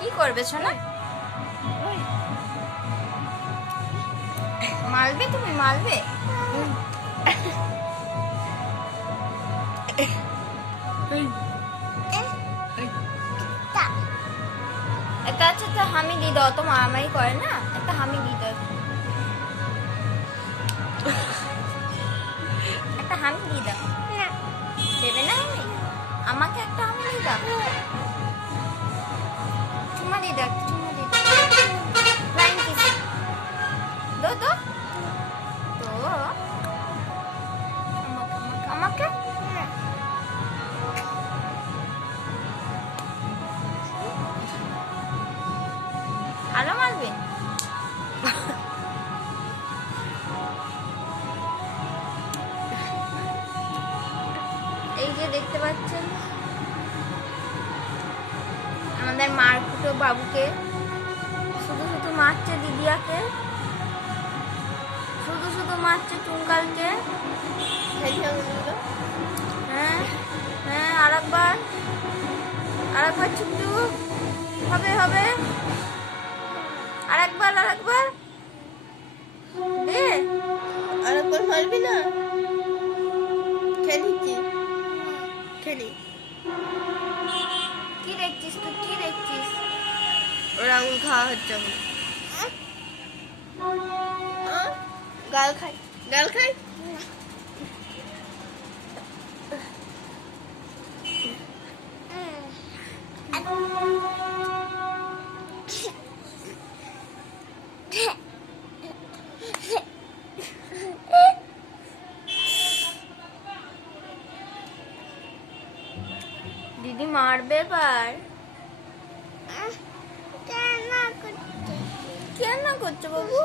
কি করবে সোনা? মারবে তুমি, মারবে? একটা আছে তো, হামি দিয়ে দাও, তো মারামারি করে না, একটা হামি দিয়ে দাও, একটা হামি দিয়ে দাও। দেবে না হামি? আমাকে একটা হামি দিয়ে দাও, চুমা দিয়ে দাও, চুমা দিয়ে দাও, ফ্লাইং কিস দাও তো, তো আমাকে আরো মারবে? এই যে দেখতে পাচ্ছেন আমাদের মারকুটো বাবুকে, শুধু শুধু মারছে দিদিয়াকে, শুধু শুধু মারছে টুঙ্কালকে। হ্যাঁ হ্যাঁ, আরেকবার ছুটু, হবে হবে, আরেকবার দে, আরেকবার মারবি না? খেলি কি খেলি? কি দেখছিস তুই, কি দেখছিস? ওরা আঙুল খাওয়া হচ্ছে এখন। গাল খাই, গাল খাই। দিদি মারবে এবার। কেন করছো বাবু?